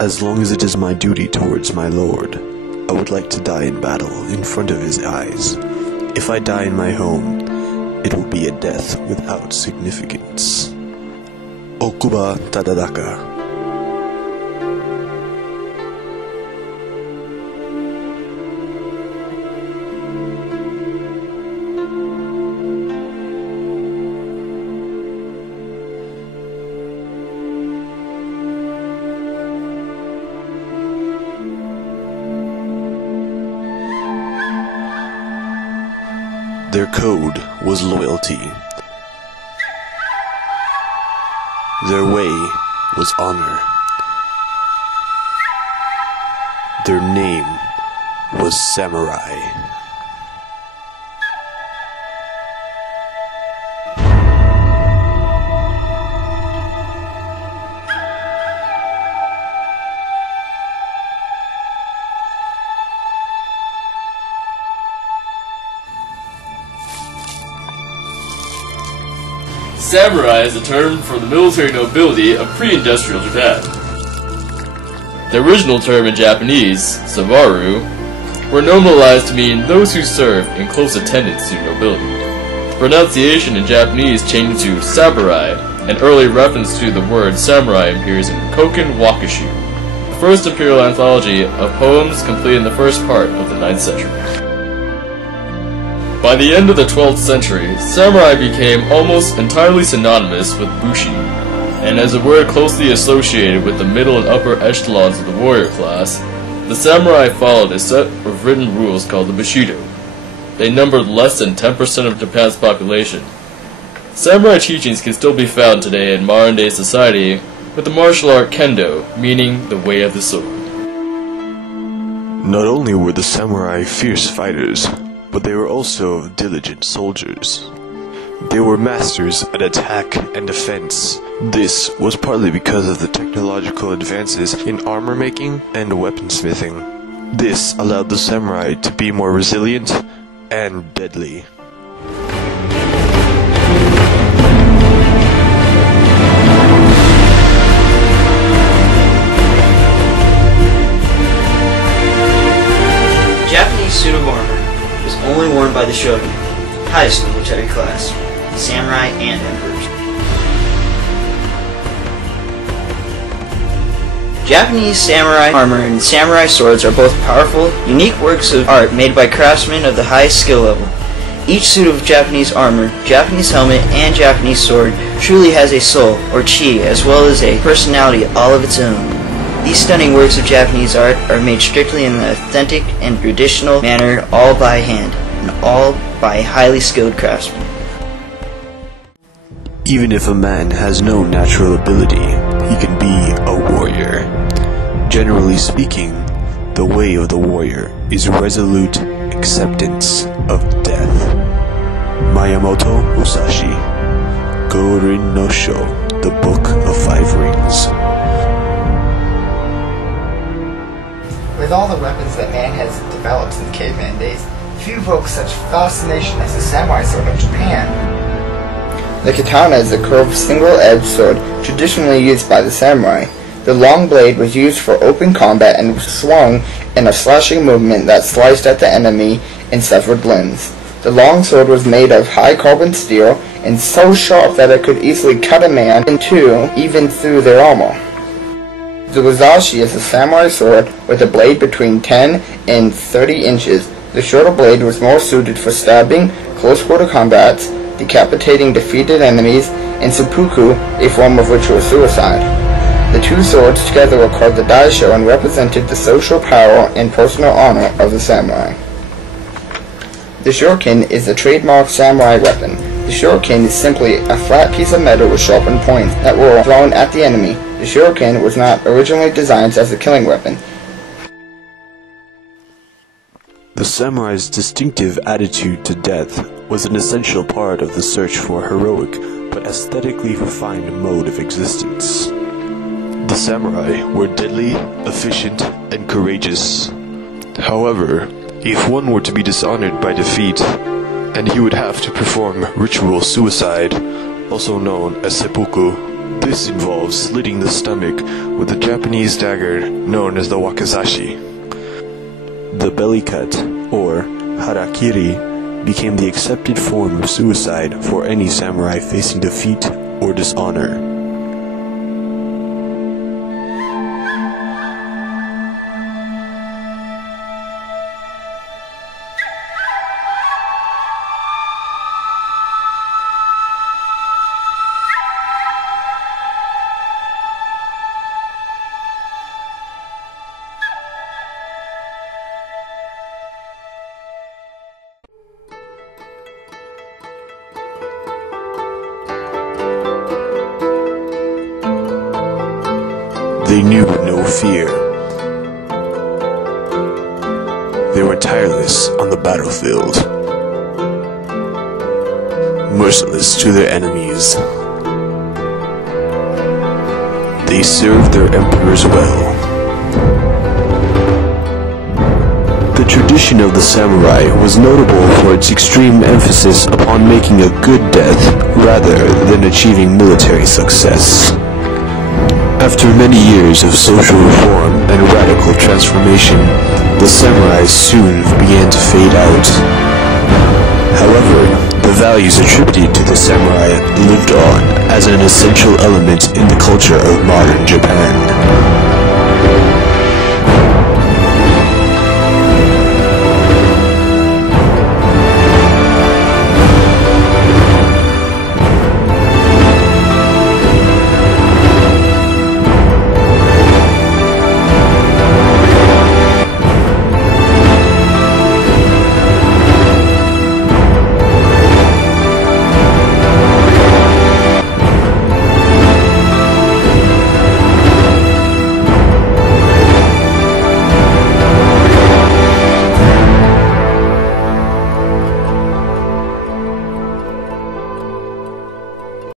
As long as it is my duty towards my lord, I would like to die in battle in front of his eyes. If I die in my home, it will be a death without significance. Okuba Tadadaka. Their code was loyalty. Their way was honor. Their name was samurai. Samurai is a term for the military nobility of pre-industrial Japan. The original term in Japanese, samaru, were nominalized to mean those who serve in close attendance to nobility. The pronunciation in Japanese changed to samurai, an early reference to the word samurai appears in Koken Wakashu, the first imperial anthology of poems completed in the first part of the 9th century. By the end of the 12th century, samurai became almost entirely synonymous with bushi, and as a word closely associated with the middle and upper echelons of the warrior class, the samurai followed a set of written rules called the bushido. They numbered less than 10% of Japan's population. Samurai teachings can still be found today in modern-day society with the martial art kendo, meaning the way of the sword. Not only were the samurai fierce fighters, but they were also diligent soldiers. They were masters at attack and defense. This was partly because of the technological advances in armor making and weaponsmithing. This allowed the samurai to be more resilient and deadly. Japanese suit of armor was only worn by the shogun, highest military class, samurai and emperors. Japanese samurai armor and samurai swords are both powerful, unique works of art made by craftsmen of the highest skill level. Each suit of Japanese armor, Japanese helmet, and Japanese sword truly has a soul, or chi, as well as a personality all of its own. These stunning works of Japanese art are made strictly in an authentic and traditional manner, all by hand, and all by highly skilled craftsmen. Even if a man has no natural ability, he can be a warrior. Generally speaking, the way of the warrior is resolute acceptance of death. Miyamoto Musashi, Gorin no Sho, the Book of Five Rings. With all the weapons that man has developed since caveman days, few evoke such fascination as the samurai sword of Japan. The katana is a curved single-edged sword traditionally used by the samurai. The long blade was used for open combat and was swung in a slashing movement that sliced at the enemy and severed limbs. The long sword was made of high carbon steel and so sharp that it could easily cut a man in two, even through their armor. The wazashi is a samurai sword with a blade between 10 and 30 inches. The shorter blade was more suited for stabbing, close-quarter combats, decapitating defeated enemies, and seppuku, a form of ritual suicide. The two swords together were called the daisho and represented the social power and personal honor of the samurai. The shuriken is a trademark samurai weapon. The shuriken is simply a flat piece of metal with sharpened points that were thrown at the enemy. The shuriken was not originally designed as a killing weapon. The samurai's distinctive attitude to death was an essential part of the search for a heroic but aesthetically refined mode of existence. The samurai were deadly, efficient, and courageous. However, if one were to be dishonored by defeat, and he would have to perform ritual suicide, also known as seppuku, This involves slitting the stomach with a Japanese dagger known as the wakizashi. The belly cut, or harakiri, became the accepted form of suicide for any samurai facing defeat or dishonor. They knew no fear. They were tireless on the battlefield, merciless to their enemies. They served their emperors well. The tradition of the samurai was notable for its extreme emphasis upon making a good death rather than achieving military success. After many years of social reform and radical transformation, the samurai soon began to fade out. However, the values attributed to the samurai lived on as an essential element in the culture of modern Japan.